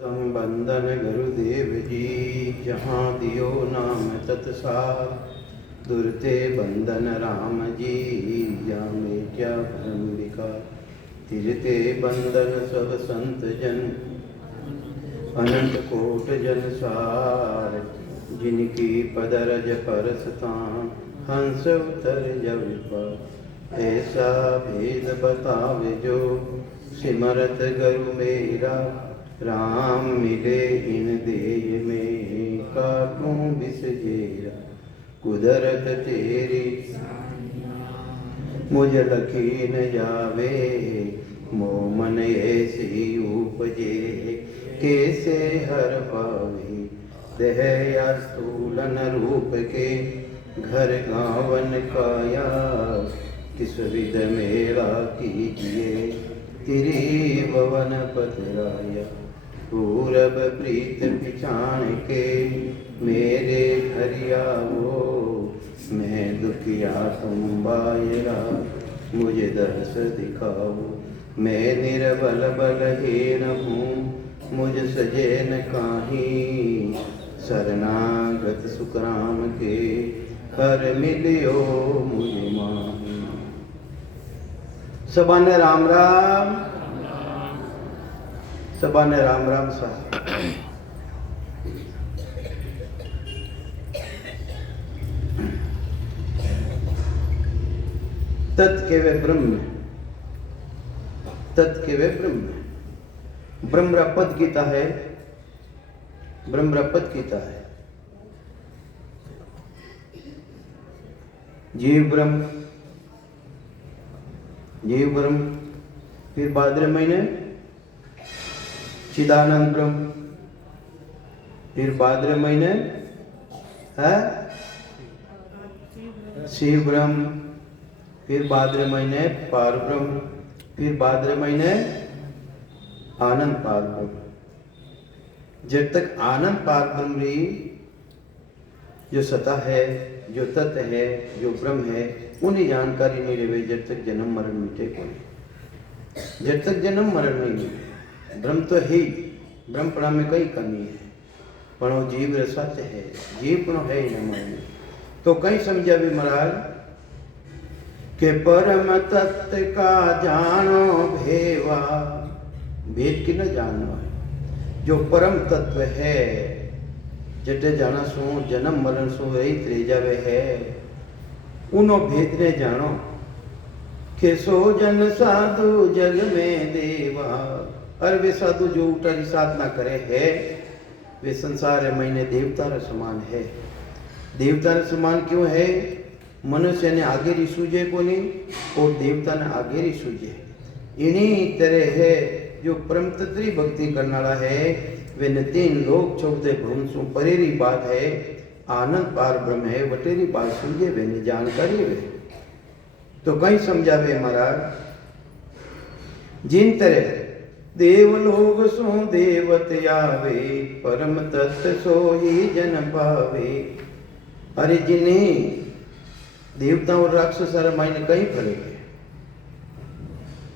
संबंधन गुरुदेव जी जहाँ दियो नाम तत्सार दुरते बंधन राम जी या मेट्या भ्रम विकार तिरते बंधन सब संत जन अनंत कोट जन सार जिनकी पदरज परसता हंस उतर जब पर ऐसा भेद बतावे जो सिमरत गुरु मेरा राम मिले इन देह में काटूं बिसजेरा कुदरत तेरी मुझ लखी न जावे मोमन ऐसी उपजे कैसे हर पावे देह या स्थूलन रूप के घर गावन काया किस विध मेला कीजिए तिरी भवन पतराया पूरब प्रीत पिछाण के मेरे घर आओ मैं दुखिया तुम बायरा मुझे दर्श दिखाओ मैं निर्बल बलहीन हूँ मुझ सजे न काहीं शरणागत सुखराम के हर मिलियो मुझे माही। सबाने राम राम, सबाने राम राम साहब। तत् के वे ब्रह्म, तत् के वे ब्रह्म। ब्रह्मपद गीता है, ब्रह्मपद गीता है। जीव ब्रह्म, जीव ब्रह्म। फिर भाद्र महीने चिदानंद ब्रह्म। फिर भाद्र महीने है शिव ब्रह्म। फिर भाद्र महीने पार ब्रह्म। फिर भाद्र महीने आनंद पार ब्रह्म। जब तक आनंद पार ब्रह्म रही, जो सता है, जो तत्व है, जो ब्रह्म है, उन्हें जानकारी नहीं रहे जब तक जन्म मरण मिटे को नहीं। जब तक जन्म मरण नहीं मिटे ब्रह्म तो है ही। ब्रह्मपणा में कई कमी है, पण वो जीव रसत्य है, जीव पण है ही न मरण। तो कई समझा भी महाराज के परम तत्व का जानो भेवा, भेद की न जानो है। जो परम तत्व है जटे जाना सो जन्म मरण सो रहित रह जावे है, उनो भेद ने जानो के सो जन साधु जग में देवा। और वे साधु जो उठारी साधना करे है वे संसार महीने देवता समान है। देवता समान क्यों है? मनुष्य ने आगे री सूझे को नहीं और देवता ने आगे री सूझे। इन्हीं तरह है जो परम तत्वी भक्ति करने वाला है वे न तीन लोग चौथे भवन सु परेरी बात है। आनंद पार ब्रह्म है, वटेरी बात सूझे वे ने जानकारी वे। तो कहीं समझावे महाराज जिन तरह देवलोक सो देवत आवे परम तत्व सो ही जन पावे। अरे जिन्हें देवता और राक्षस मायने कहीं फर्क है,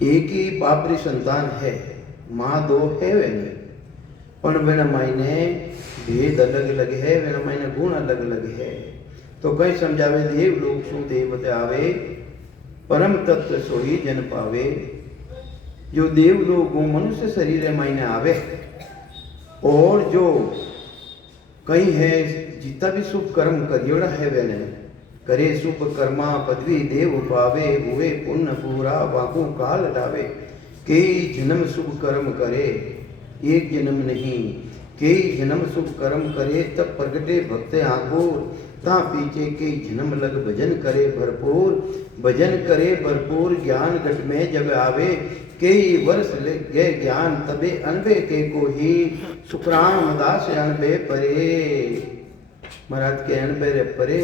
एक ही बापरी संतान है, माँ दो है वे नहीं, पण वेना मायने भेद अलग अलग है, वेना मायने गुण अलग अलग है। तो कहीं समझावे देव लोग सो देवते आवे परम तत्व सो ही जन पावे। जो देव लोग मनुष्य शरीर मायने आवे और जो कहीं है जितना भी शुभ कर्म करियोड़ा है वेने करे शुभ कर्मा पदवी देव पावे हुए पुण्य पूरा बाकू काल डावे। कई जन्म शुभ कर्म करे, एक जन्म नहीं, कई जन्म शुभ कर्म करे तब प्रगटे भक्त आगोर। ता पीछे कई जन्म लग भजन करे भरपूर, भजन करे भरपूर ज्ञान घट में जब आवे। कई वर्ष लग गए ज्ञान तबे अनबे के को ही सुखराम दास अनबे परे। महाराज के अनबे रे परे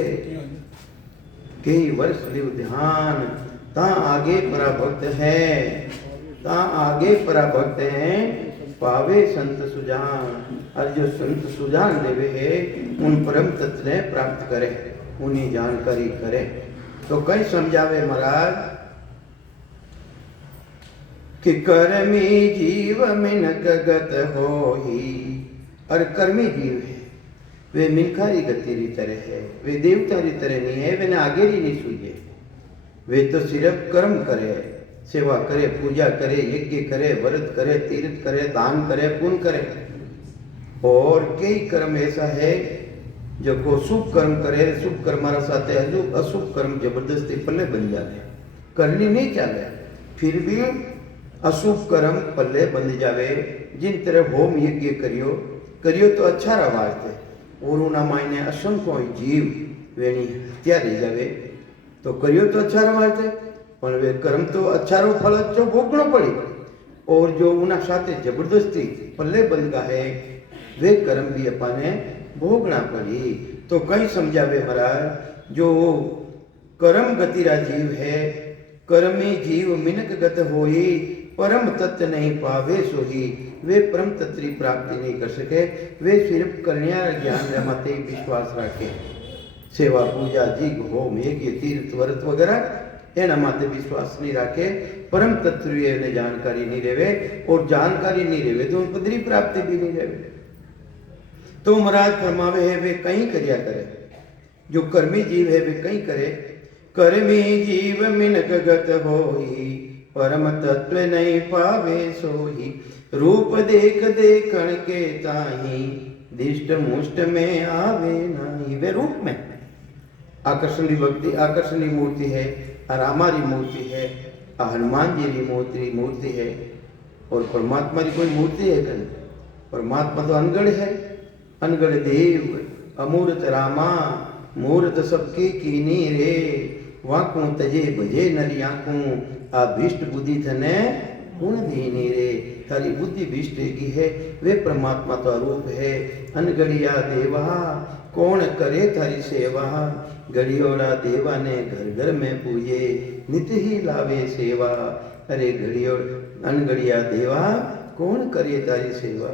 कई वर्ष लिव ध्यान ता आगे पराभक्त है, ता आगे पराभक्त है पावे संत सुजान। और जो संत सुजान देवे है उन परम तत्व ने प्राप्त करे, उन्हीं जानकारी करे। तो कई समझावे महाराज कि कर्मी जीव मिनक गत होही। और कर्मी जीव है वे मिनखारी गति री तरह है, वे देवता री तरह नहीं है, वे आगे री नहीं सूझे। वे तो सिर्फ कर्म करे, सेवा करे, पूजा करे, यज्ञ करे, व्रत करे, तीर्थ करे, दान करे, पुण्य करे। और कई कर्म ऐसा है जो को शुभ कर्म करे, शुभ कर्म मारा साथे अशुभ कर्म जबरदस्ती पल्ले बन जाए, करनी नहीं चाहे, फिर भी अशुभ कर्म पल्ले बन जावे। जिन तरह होम यज्ञ करियो करियो तो अच्छा रवाज थे, और उना मायने असंख्य जीव वेणी हत्या रही जावे तो करियो तो अच्छा रवाज थे, पर वे कर्म तो अच्छा रो फल अच्छो भोगनो पड़ी। और जो उना साथे जबरदस्ती पल्ले बन गा है वे कर्म भी अपने भोगना पड़ी। तो कई समझावे महाराज, जो कर्म गतिरा जीव है, कर्मी जीव मिनक गत होई, परम तत्व नहीं पावे सोही। वे परम तत्व की प्राप्ति नहीं कर सके, वे सिर्फ कल्याण ज्ञान माते विश्वास रखे, सेवा पूजा जिग होम यज्ञ तीर्थ व्रत वगैरह एना माते विश्वास नहीं रखे, परम तत्व ने जानकारी नहीं रेवे, और जानकारी नहीं रेवे तो पदरी प्राप्ति भी नहीं रेवे। तो महाराज फरमावे है वे कहीं करिया करे, जो कर्मी जीव है वे कहीं करे। कर्मी जीव मिनक गत होई, परम तत्व नहीं पावे सोही। रूप देख देखण के ताही, दिष्ट मुष्ट में आवे नहीं। वे रूप में आकर्षण की भक्ति, आकर्षण की मूर्ति है, रामा की मूर्ति है, हनुमान जी की मूर्ति है, और परमात्मा की कोई मूर्ति है कहीं? परमात्मा तो अनगढ़ है, अनगढ़ देव अमूर्त रामा, मूर्त सबकी कीनी रे। वाकू तजे भजे नरी आंकू, आ भीष्ट बुद्धि थने गुण दीनी रे। थारी बुद्धि भीष्ट की है, वे परमात्मा तो रूप है। अनगढ़िया देवा कौन करे थारी सेवा, गढ़ियोड़ा देवा ने घर घर में पूजे, नित ही लावे सेवा। अरे घड़ियोड़ अनगढ़िया देवा कौन करे तारी सेवा।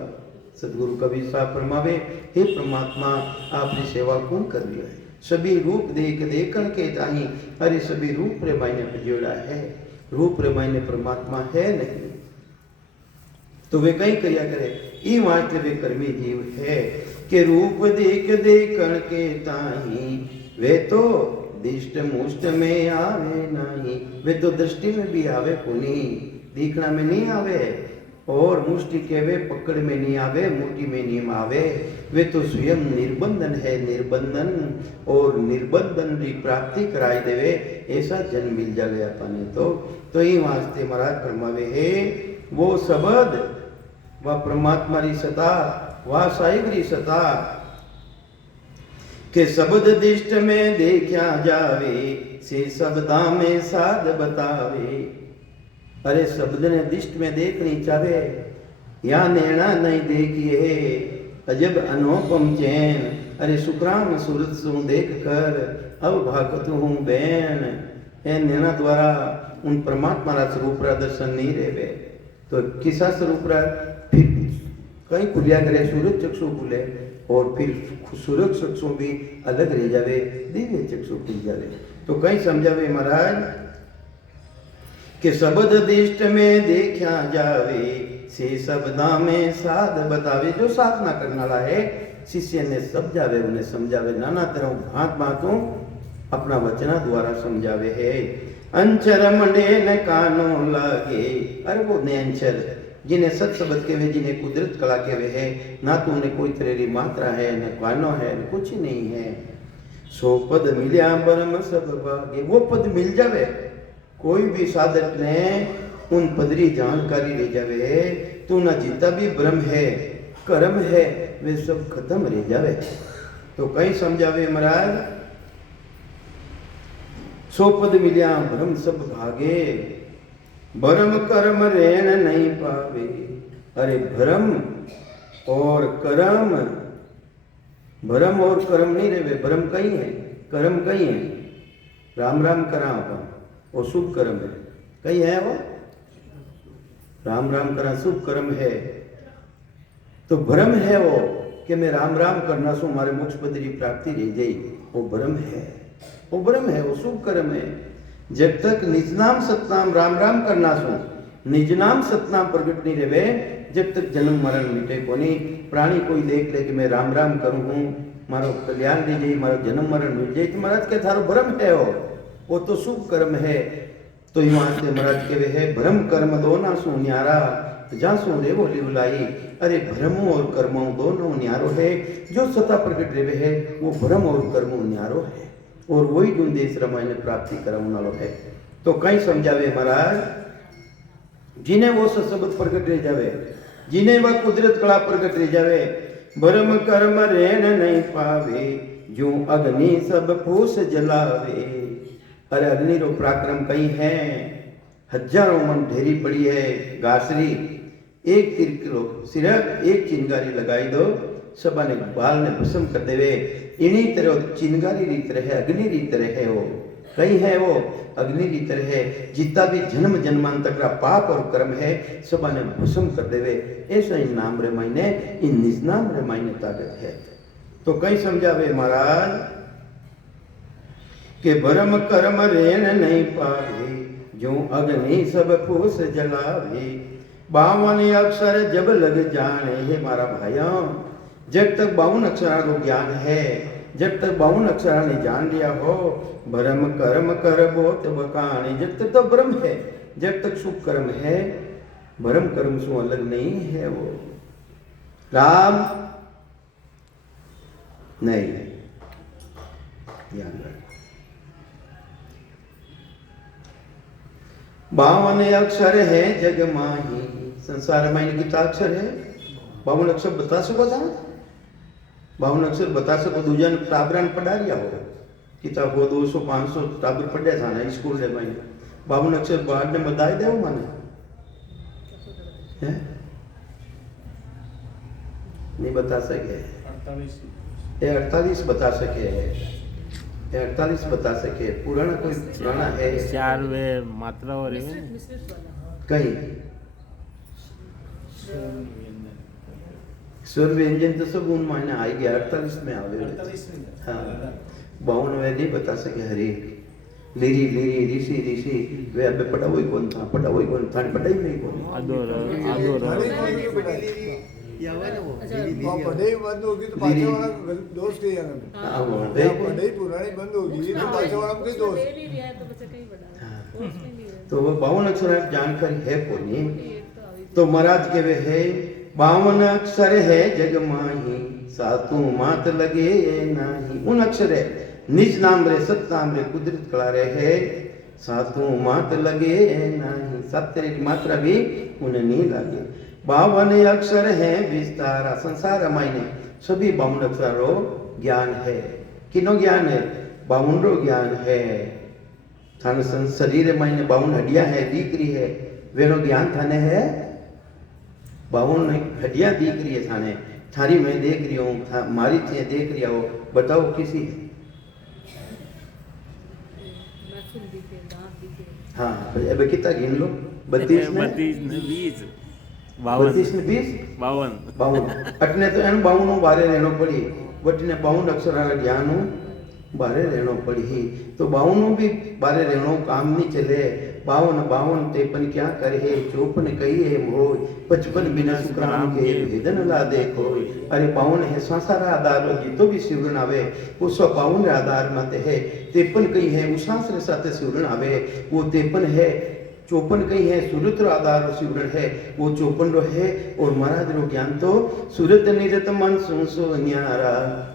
सदगुरु कबीर साहब फरमावे, हे परमात्मा आपकी सेवा कौन कर रही है। सभी रूप देख देखण के ताही, अरे सभी रूप रे मायने जोड़ा है, रूप रे मायने परमात्मा है नहीं। तो वे कहीं करिया करे, ई वास्ते वे कर्मी जीव है कि रूप देख देखण के ताही, वे तो दिष्ट मुष्ट में आवे नहीं। वे तो दृष्टि में भी आवे कोनी, दिखना में नहीं आवे, और मुष्टि के वे पकड़ में नहीं आवे, मुट्ठी में नहीं आवे। वे तो स्वयं निर्बंधन है, निर्बंधन, और निर्बंधन की प्राप्ति कराई देवे, ऐसा जन्म मिल जावे अपने। तो ये वास्ते महाराज फरमावे है, वो शब्द व परमात्मा री सता, वह साहिब री सता के शब्द दिष्ट में देखा जावे, से शब्दा में साध बतावे। अरे शब्द ने दिष्ट में देखनी चाहे, या नैना नहीं देखिए अजब अनुपम चैन। अरे सुखराम सूरत सु देख कर अब भागत हूँ बैन। ए नैना द्वारा उन परमात्मा रा स्वरूप रा दर्शन नहीं रेवे, तो किसा स्वरूप रा फिर कहीं खुलिया करे, सूरज चक्षु खुले, और फिर सूरज चक्षु भी अलग रह जावे, दिव्य चक्षु खुल जावे। तो कहीं समझावे महाराज कि शब्द दिष्ट में देखा जावे, से शब्दा में साध बतावे। जो साधना करने वाला है, शिष्य ने समझावे, उन्हें समझावे, नाना तरह भांत भांतों अपना वचना द्वारा समझावे है। अंचर मंडे न कानो लागे, अरे वो ने अंचर जिन्हें सत शब्द के वे, जिन्हें कुदरत कला के वे है, ना तो उन्हें कोई तरह की मात्रा है, न कानो है, न कुछ ही नहीं है। सो पद मिल्या बरम सब भागे, वो पद मिल जावे, कोई भी साधक ने उन पदरी जानकारी ले जावे, तो ना जितना भी ब्रह्म है, कर्म है, वे सब खत्म रह जावे। तो कहीं समझावे महाराज, सो पद मिल्या ब्रह्म सब भागे, भरम कर्म रेण नहीं पावे। अरे भरम और कर्म, भरम और कर्म नहीं रहे, भरम कहीं है, कर्म कहीं है। राम राम करा वो शुभ कर्म है, कहीं है वो राम राम करा शुभ कर्म है। तो भ्रम है वो कि मैं राम राम करना सु मारे मोक्ष पद की प्राप्ति रह जाए, वो भ्रम है, वो भ्रम है, वो शुभ कर्म है। जब तक निज नाम सतनाम राम राम करना सु निज नाम सतनाम प्रगट नहीं रहे जब तक जन्म मरण मिटे कोनी। प्राणी कोई देख ले कि मैं राम राम करूं हूं, मारो कल्याण दी जाए, मारो जन्म मरण मिल जाए, तो महाराज के थारो भ्रम है वो तो शुभ कर्म है। तो यहाँ से महाराज के वे है भ्रम कर्म दोना सु न्यारा जासू रे बोली बुलाई। अरे भ्रमों और कर्मों दोनों न्यारो है, जो सता प्रकट रेवे है वो भ्रम और कर्मों न्यारो है, और वही जो देश रामायण प्राप्ति करने वालो है। तो कई समझावे महाराज, जिन्हें वो शब्द प्रकट रह जावे, जिन्हें वह कुदरत कला प्रकट रह जावे, भ्रम कर्म रहन नहीं पावे, जो अग्नि सब फूस जलावे। अरे अग्नि रो पराक्रम कई है, हजारों मन ढेरी पड़ी है घासरी, एक किलो सिर्फ एक चिंगारी लगाई दो, सबा ने बाल ने भस्म कर देवे। इन्हीं तरह चिंगारी री तरह है, अग्नि री तरह है, वो कहीं है वो अग्नि की तरह है। जितना भी जन्म जन्मांतर का पाप और कर्म है सबा ने भस्म कर देवे। ऐसा इन नाम रे मायने, इन निज नाम रे मायने ताकत है। तो कहीं समझावे महाराज के भ्रम कर्म रेन नहीं पावे, जो अग्नि सब फूस जलावे। 52 अक्षर जब लग जाने, हे मारा भाइयों, जब तक 52 अक्षर को ज्ञान है, जब तक 52 अक्षर ने जान लिया हो, भ्रम कर्म कर बहुत बकाने। जब तक तो ब्रह्म है, जब तक शुभ कर्म है, भ्रम कर्म से अलग नहीं है वो। राम नहीं, ध्यान रख। 52 अक्षर है जग माही, संसार में कितना अक्षर है? 52 अक्षर बता सको था? 52 अक्षर बता सको? दूजा ने टाबरान पढ़ा रिया हो, किताब हो 200-500 टाबर पढ़े था ना स्कूल में। 52 अक्षर बाद ने बताए दे माने नहीं बता सके। 48 बता सके, 48 बता सके। पुराना कोई पुराना है 4 वे मात्रा और कहीं स्वर व्यंजन तो सब उन मायने आ गया 48 में आवे। हाँ 52 वे नहीं बता सके। हरी लिरी लिरी ऋषि ऋषि वे अब पढ़ा हुई कौन था, पढ़ा हुई कौन था, पढ़ाई नहीं कौन। आदोर पढ़ाई बंद होगी तो पाछे वाला दोस्त के यहाँ हाँ वो पढ़ाई पुरानी बंद होगी तो पाछे वाला कोई दोस्त। तो वो 52 अक्षर जानकारी है कोनी। तो महाराज के वे है 52 अक्षर है जग माही, सातु मात लगे नाही। उन अक्षर है निज नाम रे सत नाम रे कुदरत कला रे है, सातु मात लगे नाही। सात तेरी मात्रा भी उन्हें नहीं लगे। 52 अक्षर है विस्तारा, संसार मायने सभी 52 अक्षरों ज्ञान है। किनो ज्ञान है? 52 रो ज्ञान है। थाने शरीर मायने 52 हड्डियां है, दीकरी है, वेनो ज्ञान थाने है। 52 हड्डियां दिख रही है थाने, थारी मैं देख रही हूँ, मारी थी देख रही हो, बताओ किसी? हाँ अब कितना गिन लो? 32 में 20 32 में 20 52 अटने तो एन 52 बारे रहनो पड़ी, बटने 52 अक्षर ज्ञान बारे रहनो पड़ी। तो 52 भी बारे रहनो काम नहीं चले। 52 53 क्या करे, 54 कही है मोह, 55 बिना शुक्रान के भेदन ला देखो। अरे 52 है संसार आधार जी तो भी सिवरण आवे, वो 52 आधार मत है। 53 कही है उसास रे साथे सिवरण आवे, वो 53 है। 54 कही है सूरत रो आधार सिवरण है, वो 54 रो है। और महाराज रो ज्ञान तो सूरत निरत मन सो न्यारा,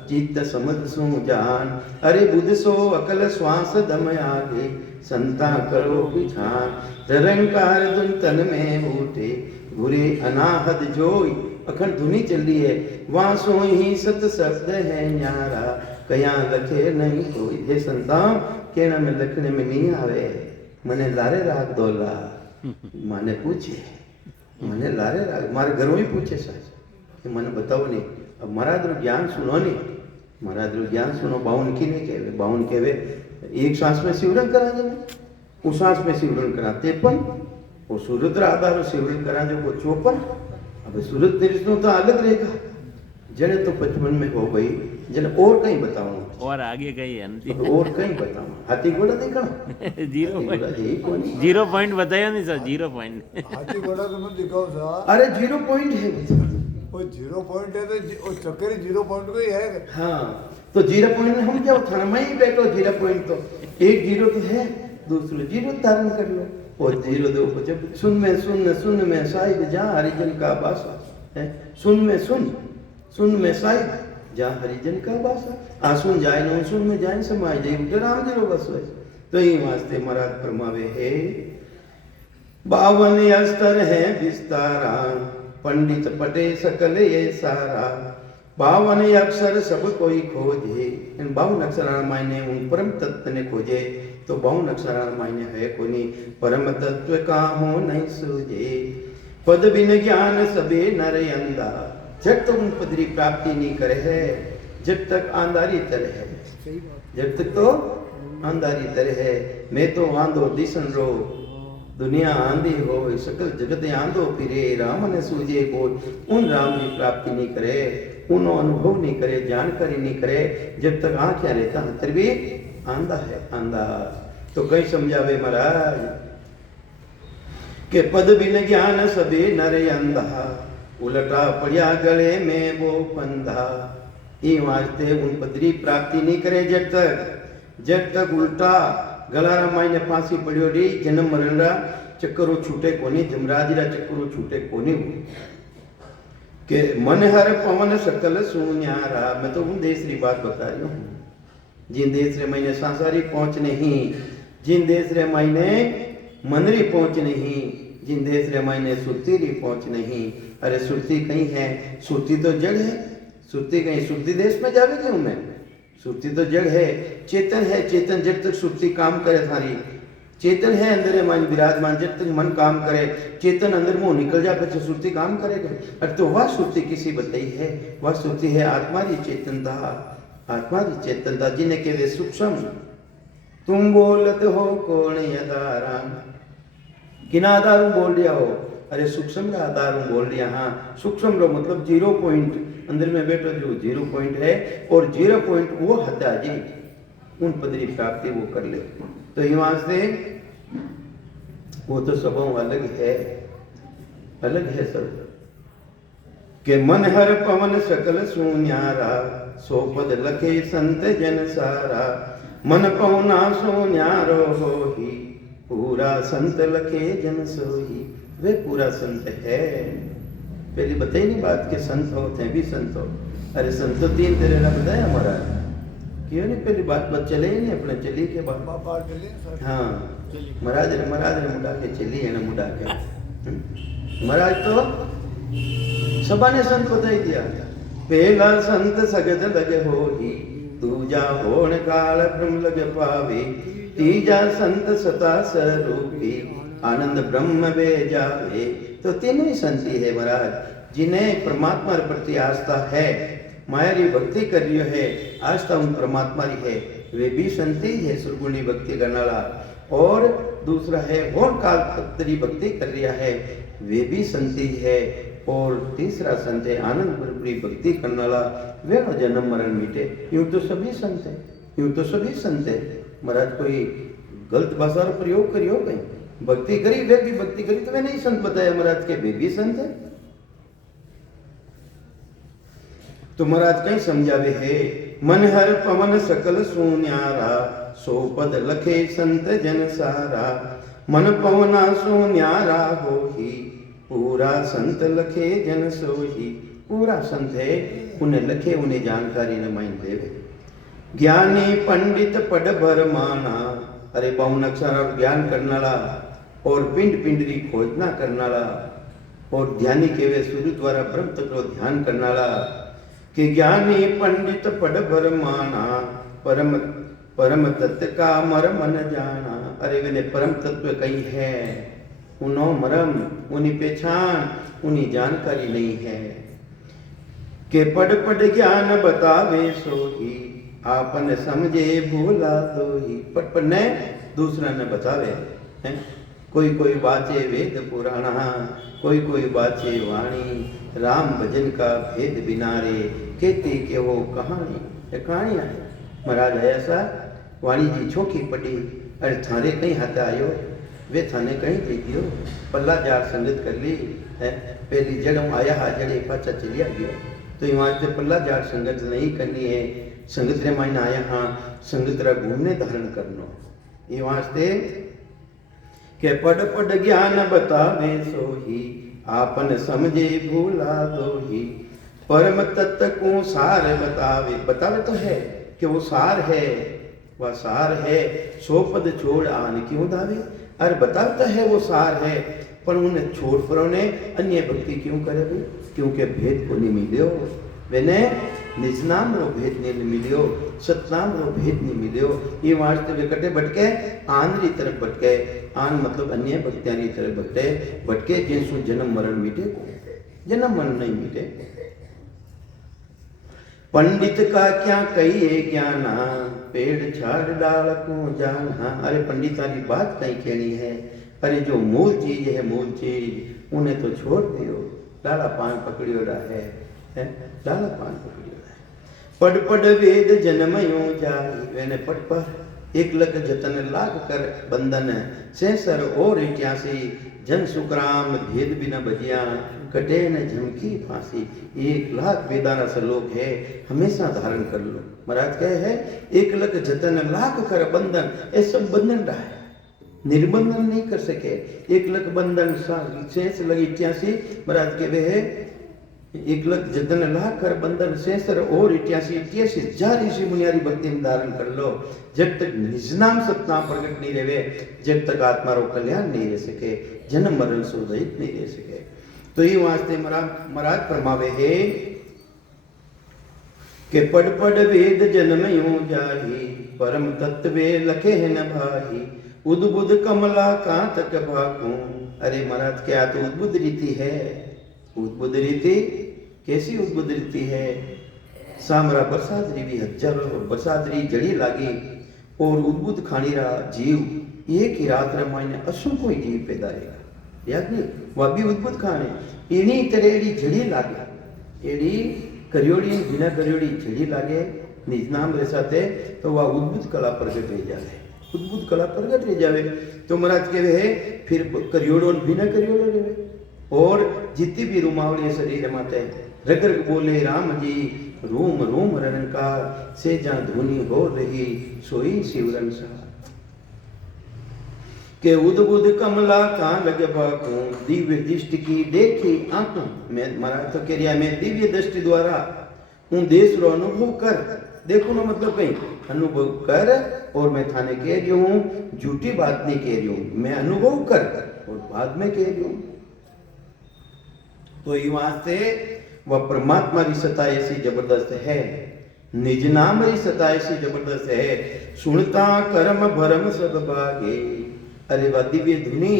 चित्त समझ सो जान। अरे बुध सो अकल श्वास दम आगे, संता करो पिछान। निरंकार धुन तन में उठे, बुरे अनाहत जोई। अखंड धुनी चल रही है, वहां सो ही सत शब्द है न्यारा, कया लखे नहीं कोई। हे संतान कहना में लखने में नहीं आवे, मने लारे राग दोला। माने पूछे, मने लारे राग मारे घरों ही पूछे साहब कि मने बताओ नहीं। अब महाराज रो ज्ञान सुनो नहीं, महाराज रो ज्ञान सुनो। 52 की नहीं कहवे, 52 कहवे एक सांस में सिवरण करा दे, उस सांस में सिवरण करा 53, और सूरत आधार सिवरण करा जो वो 54। अब सूरत निरसनो तो अलग रहेगा, जने तो 55 में हो गई, जने और कहीं बताऊं, और आगे कहीं है नहीं। और कहीं बताऊं, हाथी घोड़ा देखा, जीरो हाथी घोड़ा है ही कौन? 0 पॉइंट बताया नहीं सर, 0 पॉइंट। हाथी घोड़ा तो मैं दिखाऊं सर। अरे 0 पॉइंट है। वो 0 पॉइंट है तो वो चक्कर 0 पॉइंट को ही है। हाँ तो 0 पॉइंट में हम क्या थाना में ही बैठो, 0 पॉइंट तो एक 0 तो है, दूसरा 0 धारण कर लो। और 0 दो जब सुन में साहिब जहाँ हरिजन का बासा है, सुन में साहिब जहाँ हरिजन का बासा, आसुन जाए न सुन में जाए समाज जाए उठे राम जी रो बस है। तो ये वास्ते महाराज फरमावे है 52 अस्तर है विस्तारा, पंडित पटे सकल ये सारा, 52 अक्षर सब कोई खोजे। इन 52 अक्षर मायने उन परम तत्व ने खोजे। तो 52 अक्षर मायने है कोनी परम तत्व का हो नहीं सूझे। पद बिन ज्ञान सबे नर अंधा, जब तक उन पदरी प्राप्ति नहीं करे है, जब तक आंधारी तरह है, सही बात। जब तक तो आंधारी तरह है। मैं तो आंधो दिसन रो, दुनिया आंधी हो, सकल जगत आंधो फिरे, राम ने सूझे बोल। उन राम की प्राप्ति नहीं करे, उन्हों अनुभव नहीं करे, जानकारी नहीं करे, जब तक आंखें रहता है तर भी आंधा है, आंधा। तो कई समझावे महाराज के पद बिन ज्ञान सबे नर अंधा, उलटा पड़िया गले में वो पंधा। ये वास्ते उन पदरी प्राप्ति नहीं करे जब तक उल्टा गलारा मायने फांसी पड़ियो री, जन्म मरण रा चक्करो छूटे कोनी, जमराज रा चक्करो छूटे कोनी। के मन हर पवन सकल सुन्यारा। मैं तो उन देश री बात बता रही हूँ जिन देश रे मायने सांसारी पहुंच नहीं, जिन देश रे मायने मनरी पहुंच नहीं, जिन देश रे मायने सुरती री पहुंच नहीं। अरे सुरती कहीं है, सुरती तो जड़ है, सुरती कहीं सुरती देश में जावे क्यों मैं? सुरती तो जड़ है, चेतन है, चेतन जब तक सुरती काम करे थारी, चेतन है अंदर मन विराजमान, जब तक मन काम करे, चेतन अंदर मुंह निकल जाए फिर सुरती काम करेगा। अरे तो वह सुरती किसी बताई है, वह सुरती है आत्मा की चेतनता, आत्मा की चेतनता जिन्हें के वे सूक्ष्म। तुम बोलते हो कौन यदारा, किन आधार बोल दिया हो? अरे सूक्ष्म का आधार बोल दिया। हाँ सूक्ष्म रो मतलब 0 पॉइंट, अंदर में बैठो जो 0 पॉइंट है, और 0 पॉइंट वो हत्या जी उन पदरी प्राप्ति वो कर ले। तो यहाँ से वो तो स्वभाव अलग है, अलग है सब। के मन हर पवन सकल सुन्यारा, सो पद लखे संत जन सारा। मन पवना सुन्यारो होही, पूरा संत लखे जन सोही। वे पूरा संत है। पहले बताई नहीं बात के संत होते हैं भी संत हो। अरे संत तो 3 तेरे बताया हमारा क्यों नहीं, पहली बात चले ही नहीं अपने चली के बाद। हाँ महाराज ने मुड़ा के चली है ना, मुड़ा के महाराज तो सबा ने संत बताई दिया। पहला संत सगद लगे होही, दूजा होण काल ब्रह्म लग पावे, तीजा संत सता स्वरूपी, आनंद ब्रह्म वे जावे। तो तीनों ही संत है महाराज, जिन्हें परमात्मा प्रति आस्था है, माया री भक्ति कर रही है, आस्था उन परमात्मा री है, वे भी संत ही है सुरगुणी भक्ति करने वाला। और दूसरा है और काल तरी भक्ति कर रहा है, वे भी संत ही है। और तीसरा संत है आनंद भरी भक्ति करने वाला, वे न जन्म मरण मिटे। यूं तो सभी संत है, यूं तो सभी संत है महाराज। कोई गलत भाषा का प्रयोग करियो कहीं, भक्ति करी वे भी भक्ति करी, तो वे नहीं संत बताया महाराज के, वे भी संत है। तो महाराज कहीं समझावे है मन हर पवन सकल सुन्यारा, सो पद लखे संत जन सारा। मन पवना सुन्यारा होही, पूरा संत लखे जन सोही। पूरा संत है, उन्हें लखे उन्हें जानकारी न माइन देवे। ज्ञानी पंडित पढ़ भर माना। अरे 52 अक्षर ज्ञान करने वाला और पिंड पिंडरी खोजना करने वाला, और ध्यानी के वे सूर्य द्वारा ब्रह्म तत्व ध्यान करने वाला। कि ज्ञानी पंडित पढ़ भर माना, परम परम तत्व का मरम न जाना। अरे वे परम तत्व कहीं है, उन्हों मरम उन्हीं पहचान उन्हीं जानकारी नहीं है। के पढ़ पढ़ ज्ञान बतावे सोही, आपन समझे भूला तो ही। पढ़ पढ़ ने दूसरा ने बतावे हैं, कोई कोई बाचे वेद पुराणा, कोई कोई बाचे वाणी, राम भजन का भेद बिना रे, कहती के वो कहानी। ये कहानियाँ है महाराज ऐसा वाणी जी छोकी पड़ी, अरे थाने कहीं हाथ आयो, वे थाने कहीं दे दियो, पल्ला जार संगत कर ली है, पहली जड़ों आया हा जड़े पाचा चलिया गया। तो यहाँ से पल्ला जार संगत नहीं करनी है, संगत रे मायने आया हाँ संगत रा घूमने धारण करनो। ये वास्ते के पढ़ पढ़ ज्ञान बतावे सोही, आपन समझे भूला दोही, परम तत्व को सार बतावे। बतावे तो है कि वो सार है, वह सार है, सो पद छोड़ आन क्यों दावे। अरे बताता है वो सार है, पर उन्हें छोड़ पर उन्हें अन्य भक्ति क्यों करे भाई, क्योंकि भेद को नहीं मिलियो वेने, निज नाम रो भेद नहीं मिलियो, सतनाम रो भेद नहीं मिलियो। ये वास्ते वे कटे भटके आन री तरफ भटके, आन मतलब अन्य भक्तियां री तरफ भटके जिनसु जन्म मरण मिटे को, जन्म मरण नहीं मिटे। पंडित का क्या कहिए ज्ञाना, पेड़ झाड़ डाल को जाना। अरे पंडितानी बात कहीं कहनी है, अरे जो मूल चीज है मूल चीज उन्हें तो छोड़ दियो। डाला पान पकड़ियो है, डाला पान पकड़ियो है। पढ़ पढ़ वेद जन्मयो जाई, वेने पढ़ पर एक लग जतन लाग कर बंधन, सेसर और 81 जन सुकराम भेद बिना बजिया, कटे न झमकी फांसी। 1 लाख वेदाना श्लोक है, हमेशा धारण कर लो। महाराज कहे है एक लग जतन लाख कर बंधन, ये सब बंधन रहा है, निर्बंधन नहीं कर सके। 1 लाख बंधन शेष लग 81, महाराज के वे है 1 लाख जतन लाख कर बंधन शेषर और 88 जा ऋषि मुनियारी भक्ति में धारण कर लो। जब तक निज नाम सतनाम प्रकट नहीं रहे, जब तक आत्मा रो कल्याण नहीं रह सके, जन्म मरण से रहित नहीं रह सके। तो ये वास्ते महाराज फरमावे है कि पढ़ पढ़ वेद जन्म यूं जाही, परम तत्वे लखे है न भाही, उद्बुद्ध कमला कांतक भाकू। अरे महाराज क्या तो उद्बुद्ध रीति है, उद्बुद्ध रीति कैसी उद्बुद्ध रीति है। सामरा बरसातरी भी हजारों बरसातरी जड़ी लागी और उद्बुद्ध खानी रहा जीव एक ही रात रमायने असंख्य कोई जीव पैदा रहेगा, याद नहीं वह भी उद्बुद्ध खाने इन्हीं तरह एडी जड़ी लागे, एडी करियोड़ी बिना करियोड़ी जड़ी लागे निज नाम रसाते तो वह उद्बुद्ध कला प्रगट रह जाए, उद्बुद्ध कला प्रगट रह जावे। तो महाराज के वे फिर करियोड़ो बिना करियोड़ो रहे और जितनी भी रुमावली शरीर माते रग रग बोले राम जी, रूम रूम रण का से जा धुनी हो रही सोई शिवरन सा। के उद्बुद्ध कमला कां लगे बाको, दिव्य दृष्टि की देखी आंखों में। महाराज तो कह रहा मैं दिव्य दृष्टि द्वारा उन देश रो अनुभव कर, देखो ना मतलब कहीं अनुभव कर और मैं थाने कह रही हूँ, झूठी बात नहीं कह रही हूँ, मैं अनुभव कर और बाद में कह रही हूँ। तो ये वास्ते वह परमात्मा की सत्ता ऐसी जबरदस्त है, निज नाम की सत्ता ऐसी जबरदस्त है। सुनता कर्म भरम सब भागे। अरे वह दिव्य धुनी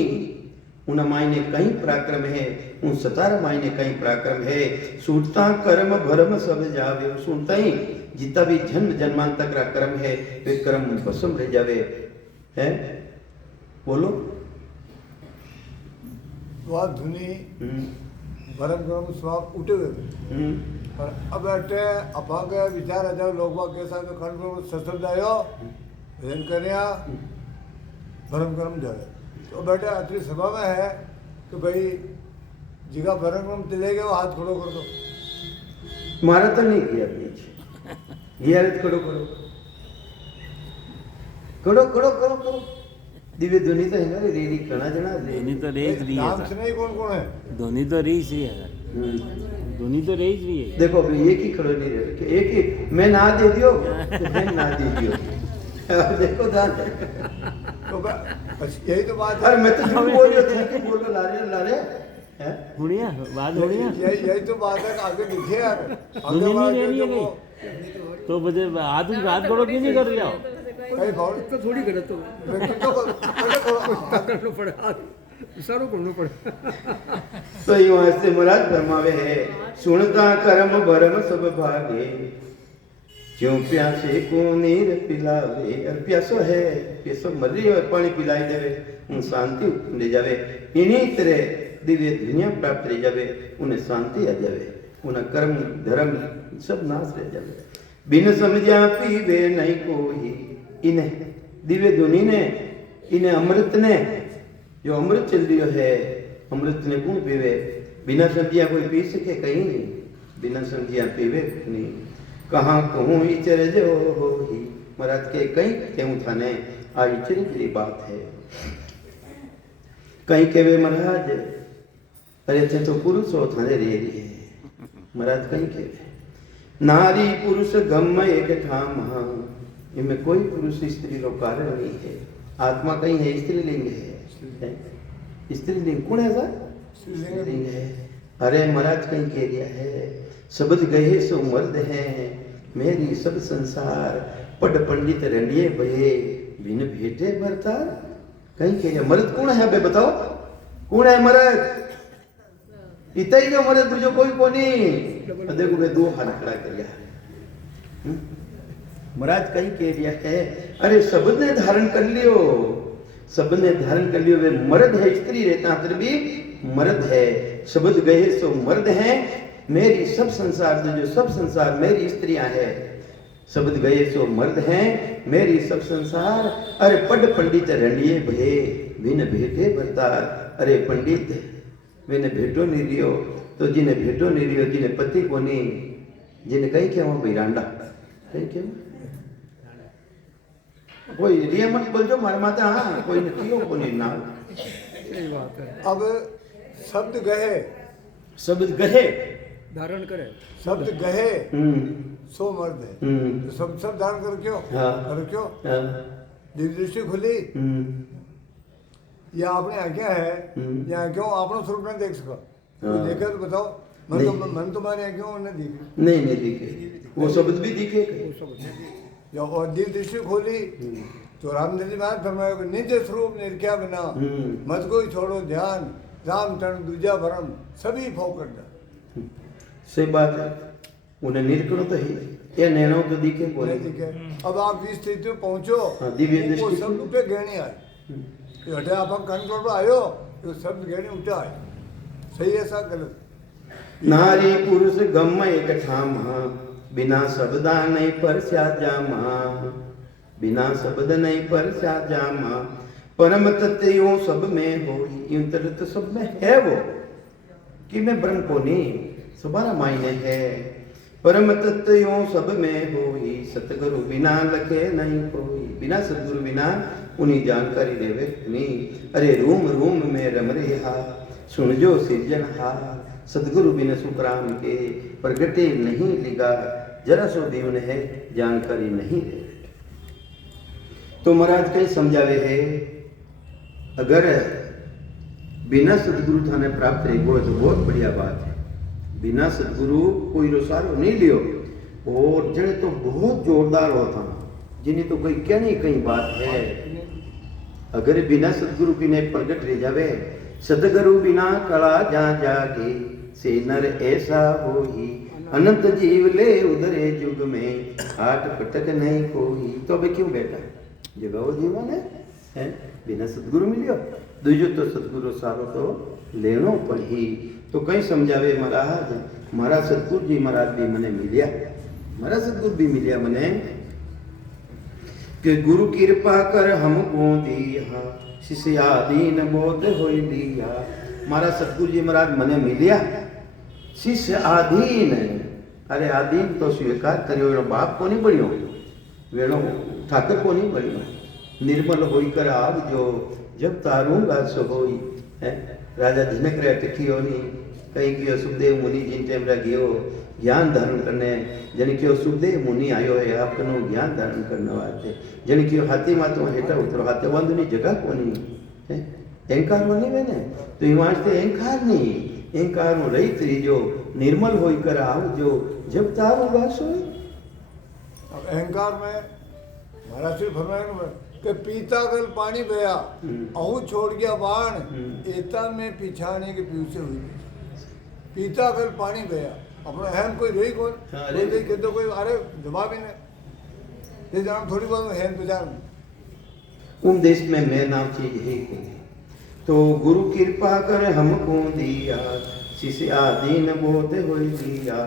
उन मायने कहीं पराक्रम है, उन 17 मायने कहीं पराक्रम है। सुनता कर्म भरम सब जावे, सुनता ही जितना भी जन्म जन्मांतर का कर्म है वे कर्म भस्म रह जावे है। बोलो वह धुनी भरम कर्म स्वाप उठे हुए पर अब बैठे अपांग विचार आ जाओ लोग बाग कैसा तो खंड में सत्संग जायो भजन करने भरम कर्म जाए। तो बैठे अतरी सभा में है तो भाई जिगा भरम कर्म चले गए वो हाथ खड़ो कर दो। मारा तो नहीं किया बीच ये हालत करो करो करो करो करो करो दिव्य ध्वनि तो है ना रेडी करना जना धोनी तो रेज रही नाम से है, नहीं कौन कौन है धोनी तो रेज रही है, धोनी तो रेज रही है। देखो अभी एक ही खड़ो नहीं रहे कि एक ही मैं ना दे दियो तो मैं ना दे दियो देखो दान तो यही तो बात है। अरे मैं तो झूठ बोल रही हूँ कि बोल ला रहे हैं हुड़िया बात हुड़िया यही तो बात है कि आगे दिखे यार धोनी आगे नहीं वाला रहनी जो है वो कहीं। तो बजे हाथ करो क्यों नहीं कर रही हो? कहीं फाउल तो थोड़ी गलत हो व्यक्तित्व को पहले करो करना पड़ा सारों करना पड़ा। तो ये वहां से महाराज फरमावे है सुनता कर्म भरम सब भागे। क्यों प्यासे को नीर पिलावे, और प्यासो है, प्यासो मर रही हो, पानी पिलाई देवे, उन शांति ले जावे। इन्हीं तरह दिव्य दुनिया प्राप्त रह जावे, उन्हें शांति आ जावे, उन्हें कर्म धर्म सब नाश रह जावे। बिन समझा पीवे नहीं कोई, इन्हें दिव्य धुनी ने, इन्हें अमृत ने, जो अमृत चल रही है, अमृत ने कौन पीवे? बिना समझिया कोई पी सके कहीं नहीं, बिना समझिया पीवे नहीं। कहाँ कहूँ इचर जो हो ही, महाराज के कहीं क्यों थाने आ इचर की बात है। कहीं कहवे महाराज अरे थे तो पुरुष हो थाने रे रही है, महाराज कहीं कहवे नारी पुरुष गम एक ठाम, इनमें कोई पुरुष स्त्री रो कारण नहीं है। आत्मा कहीं है, स्त्रीलिंग है, स्त्रीलिंग कौन है सर? स्त्रीलिंग है। अरे महाराज कहीं कह दिया है, शब्द गहे सो मर्द है, मेरी सब संसार पढ़ पंडित रंडिये बहे, बिन भेटे भरतार। कहीं कह दिया मर्द कौन है? बे बताओ कौन है मर्द? इतना ही जो मर्द तुझे कोई को नहीं। देखो वे दो हाथ खड़ा कर लिया। महाराज कहीं कह दिया है, अरे शब्द ने धारण कर लियो, शब्द ने धारण कर लियो, वे मर्द है, स्त्री रहता फिर भी मर्द है। शब्द गए सो मर्द है, मेरी सब संसार जो सब संसार मेरी स्त्रियां है। शब्द गए सो मर्द हैं, मेरी सब संसार। अरे पढ़ पंडित रंडिये भये, बिन भेटे भरतार। अरे पंडित बिन भेटो नहीं रियो, तो जिन्हें भेटो नहीं रियो, जिन्हें पति को नहीं, जिन्हें कहीं क्या भाई रांडा कहीं क्या कोई रिया मत बोलजो मारे माता। हाँ कोई नहीं को नहीं ना, सही बात है। अब शब्द गहे, शब्द गहे धारण करे, शब्द गहे सो मर्द है। तो सब धारण कर क्यों? हाँ। कर क्यों? दिव्य दृष्टि खुली, या आपने आज्ञा है, या क्यों अपना स्वरूप नहीं देख सका? कोई देखे तो बताओ। मन तुम्हारी आज्ञा नहीं दिखे, नहीं दिखे, वो शब्द भी दिखे। या और दिव्य दृष्टि खोली तो रामचंद्र जी महाराज फरमाया कि निज स्वरूप निर्ख्या बिना, मत कोई छोड़ो ध्यान, राम चरण दूजा भरम, सभी फोकट दा। सही बात है, उन्हें निर्कणो तो ही या नैनो तो दिखे बोले दिखे। अब आप इस स्थिति में पहुंचो, दिव्य वो दृष्टि शब्द पे गहने आए, तो हटे आप कंट्रोल पर आयो तो शब्द गहने उठा आए। सही है सा गलत? नारी पुरुष गम एक ठाम, बिना शब्दा नहीं पर जामा, बिना शब्द नहीं पर जामा। परम तत्व यूं सब में हो, यूं तरत सब में है वो, कि मैं ब्रह्म को नहीं, सुबारा मायने है। परम तत्व यूं सब में हो, सतगुरु बिना लखे नहीं कोई। बिना सतगुरु बिना उन्हीं जानकारी देवे नहीं। अरे रूम रूम में रम रे हा, सुन जो सिरजन हार। सतगुरु बिन सुखराम के प्रगटे नहीं लिगा, जरा सो दीवन है जानकारी नहीं दे। तो महाराज कहीं समझावे है, अगर बिना सतगुरु थाने प्राप्त रहेगो तो बहुत बढ़िया बात है। बिना सतगुरु कोई रोसारो नहीं लियो, और जने तो बहुत जोरदार होता, जिन्हें तो कोई क्या नहीं कहीं बात है। अगर बिना सतगुरु की ने प्रगट रह जावे, सतगुरु बिना कला जा जागे, से नर ऐसा हो ही। अनंत जीव ले उधरे युग में, आठ पटक नहीं कोई। तो अबे क्यों बेटा जगह वो जीवन है? बिना सतगुरु मिलियो, दूजो तो सतगुरु सारो तो लेनो पड़ी। तो कहीं समझावे महाराज, मारा सतगुरु जी महाराज भी मने मिलिया, मारा सतगुरु भी मिलिया मने, कि गुरु कृपा कर हमको दिया, शिष्य आदीन बोध हो लिया। मारा सतगुरु जी महाराज मने मिलिया, शिष्य आधीन। अरे आधीन तो स्वीकार करियो, वेणो बाप को नहीं बनियो, वेणो ठाकुर को नहीं बनियो। निर्मल होकर आग जो, जब तारूंगा सो होई है। राजा जनक रे टिकियो नहीं, कहीं कियो सुखदेव मुनि जिन टाइम रा गयो ज्ञान धारण करने, जन कियो सुखदेव मुनि आयो है आपनो ज्ञान धारण करने वास्ते। जन कियो हाथी मातो हेठा उतरो, हाथे वांधुनी जगह कोनी है, अहंकार नहीं वेने। तो ये वास्ते अहंकार नहीं, अहंकार नो रहित रहिजो, निर्मल होकर आवजो, जब तारूंगा सोई। अब अहंकार में महाराज श्री फरमाया कि पीता कल पानी बया, अहू छोड़ गया बाण, एता में पिछाने के पीछे हुई। पीता कल पानी बया, अपना अहम कोई रही कौन? कोई कह दो कोई, अरे जवाब ही नहीं। ये जान थोड़ी बहुत है विचार उपदेश में मैं नाम चीज है कोई। तो गुरु कृपा कर हमको दिया, शिष्य दीन बोध हो लिया,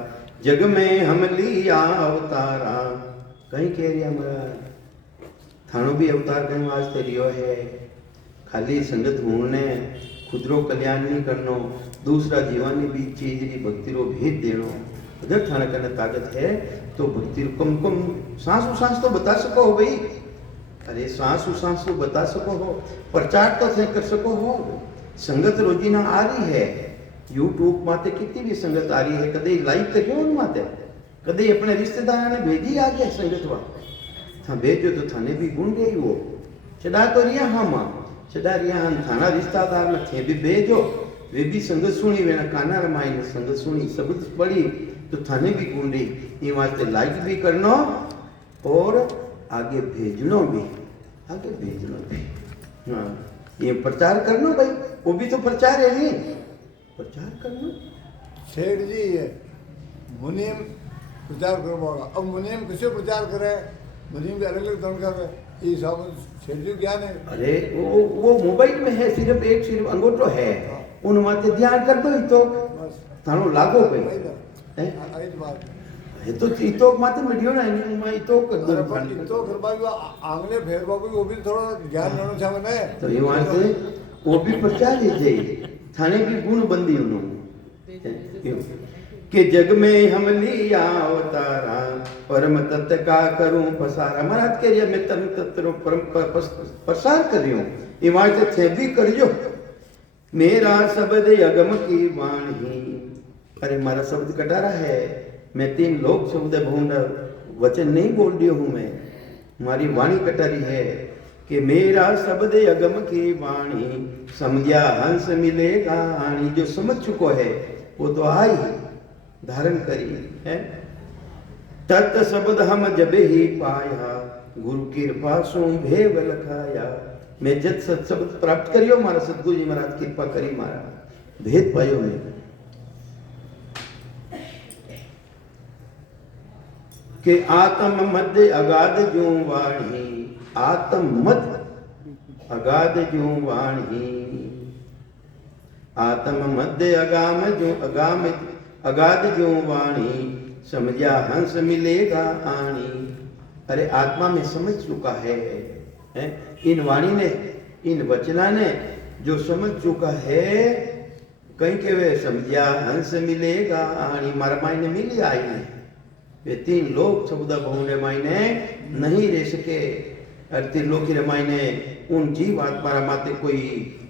जग में हम लिया अवतारा। कहीं कह रही हमारा थानो भी अवतार कहीं वास्ते रियो है, खाली संगत ढूंढने, खुदरो कल्याण नहीं करनो, दूसरा जीवन भी चीज री भक्ति रो भेद देनो। अगर थाना करने ताकत है तो भक्ति कम कम सांस तो बता सको हो भाई। अरे सांस तो बता सको हो, प्रचार तो थे कर सको हो। संगत रोजीना आ रही है, यूट्यूब माते कितनी भी संगत आ रही है, कदे लाइक करियो उन माते, कदे अपने रिश्तेदार ने भेजी आ गया संगत वा था भेजो तो थाने भी गुण गई वो चढ़ा तो रिया। हाँ माँ चढ़ा रिया हम थाना रिश्तेदार में थे भी भेजो, वे भी संगत सुनी, वे काना रमाई ने संगत सुनी, शब्द पढ़ी तो थाने भी गुण रही। ये वास्ते लाइक भी करना और आगे भेजनो भी, आगे भेजनो भी। हाँ ये प्रचार करना भाई, वो भी तो प्रचार है नहीं, प्रचार करना। सेठ जी है मुनीम प्रचार करवागा। अब मुनीम किसे प्रचार करे, मुनीम भी अलग अलग धर्म का है, ये सब सेठ जी ज्ञान है। अरे वो मोबाइल में है, सिर्फ अंगूठो है, उन माते ध्यान कर दो ही तो बस थानो लागो भाई आई तो बात ये तो इतो माते मीडियो ना मैं इतो कर दो। अरे पर इतो करवा भी आंगले फेरवा को वो भी थोड़ा ज्ञान लेना चाहते हैं। तो ये वहां से वो भी प्रचार ही थे, थाने भी गुण बंदी उन्होंने कि जग में हम लिया अवतारा, परम तत्व का करूं पसारा। महाराज के लिए मैं परम तत्व परम प्रसार कर रही हूँ, ये वहां से भी करियो। मेरा शब्द अगम की वाणी, अरे मारा शब्द कटारा है, मैं 3 लोक शब्द भूंड वचन नहीं बोल रही हूँ मैं, हमारी वाणी कटारी है कि मेरा शब्द अगम की वाणी, समझा हंस मिलेगा आनी। जो समझ चुको है वो तो आई धारण करी है। तत् शब्द हम जब ही पाया, गुरु कृपा सो भेव लखाया। मैं जब सत शब्द प्राप्त करियो, मारा सतगुरु जी महाराज कृपा करी, मारा भेद पायो मैं कि आत्म मध्य अगाध जो वाणी, आत्म मध्य अगाध जो वाणी, आत्म मध्य अगाम जो अगाम अगाध जो वाणी, समझा हंस मिलेगा आनी। अरे आत्मा में समझ चुका है, इन वाणी ने, इन वचना ने जो समझ चुका है, कहीं के वे समझा हंस मिलेगा आनी। मारा मायने मिली आई ने, वे 3 लोग समुद्र बहुने मायने नहीं रह सके। और 3 लोग की मायने उन जीव आत्मा माते कोई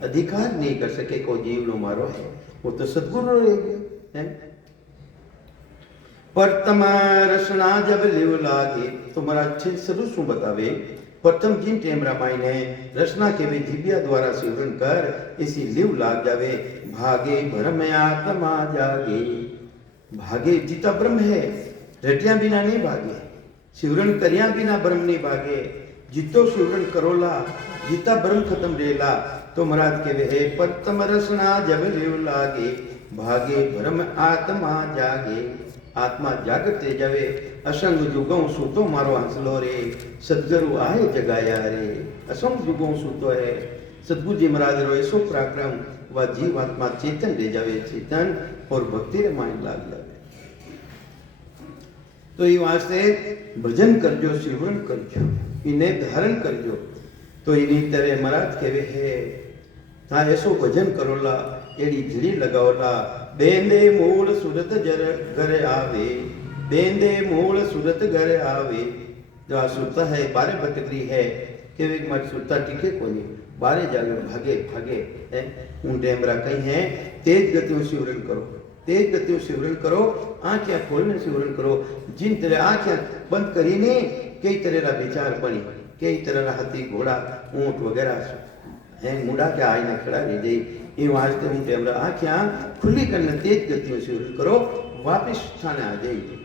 अधिकार नहीं कर सके, को जीव लो मारो है, वो तो सदगुरु रह गए। पर तमारा रसना जब लिव लागे, तुम्हारा अच्छे शुरू शू बतावे। प्रथम जिन टेम रामायण है रचना के वे दिव्या द्वारा सेवन कर इसी लिव लाग जावे, भागे भ्रम आत्मा जागे। भागे जीता ब्रह्म है, रटिया बिना नहीं भागे, शिवरण करिया बिना ब्रह्म नहीं भागे। जितो शिवरण करोला जीता ब्रह्म खत्म रेला। तो महाराज के वे प्रथम रसना जब लिव लागे, भागे भ्रम आत्मा जागे। आत्मा जागते जावे, असंग जुगों सूतो मारो हंसलो रे, सदगुरु आए जगाया रे। असंग जुगों सूतो है, सदगुरु जी महाराज रो ऐसो पराक्रम, वह जीव आत्मा चेतन ले जावे, चेतन और भक्ति रे माइन लाग जावे। तो ये वास्ते भजन करजो, शिवरण करजो, इन्हें धारण करजो। तो इन्हीं तरह महाराज कहवे है, ता ऐसो भजन करोला, एड़ी झड़ी लगाओला। बेंदे मूल सूरत जर घर आवे, बेंदे मूल सूरत घर आवे। जो आ सुरता है बारे भटकरी है, कि वे मत सुरता टिके कोनी, बारे जागे भागे भागे है। उन डेमरा कहीं है, तेज गति में शिवरण करो, तेज गति में शिवरण करो, आंखें खोलने शिवरण करो। जिन तरह आंखें बंद करी ने कई तरह का विचार बनी, कई तरह का हाथी घोड़ा ऊंट वगैरह है, मुड़ा के आईना खड़ा रह जाए। ये वास्ते हूँ टेमरा आँखें खुली करने तेज गति में शिवरण करो, वापिस थाने आ जाएगी।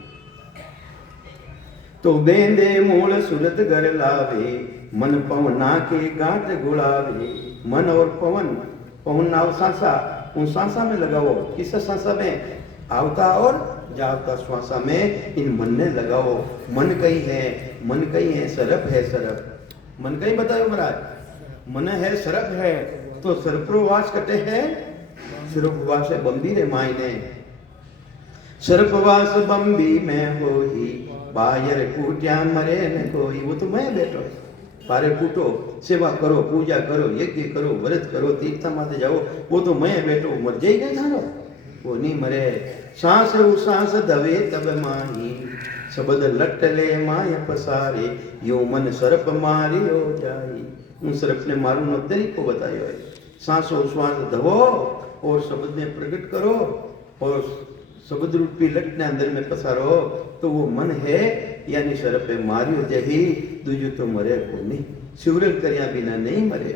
तो बेंदे मूल सूरत घर लावे, मन पवना के गांठ गुड़ावे। मन और पवन, पवन नाव सांसा, उन सांसा में लगाओ, किस सांसा में आवता और जाता श्वासा में इन मन ने लगाओ। मन कहीं है, मन कहीं है, सरप है सरप। मन कहीं बताओ महाराज, मन है सरप है तो सर्पवास कटे है, सर्पवास है बम्बी रे मायने। सर्पवास बम्बी में हो ही बायर कूट्या मरे न कोई। वो तो मैं बैठो बारे कूटो, सेवा करो, पूजा करो, यज्ञ करो, व्रत करो, तीर्थ माते जाओ, वो तो मैं बैठो मर जाएगा थारो, वो नहीं मरे। सांस उसास दवे तब माही शब्द लट ले माय पसारे, यो मन सर्प मारी हो जाई। उन सर्प ने मारू नो तरीको बतायो है। सांस उश्वास धवो और शब्द ने प्रकट करो और शब्द रूपी लट ने अंदर में पसारो तो वो मन है यानी सर्प मारियो जही दूजो तो मरे को नहीं। शिवरन कर्या बिना नहीं मरे।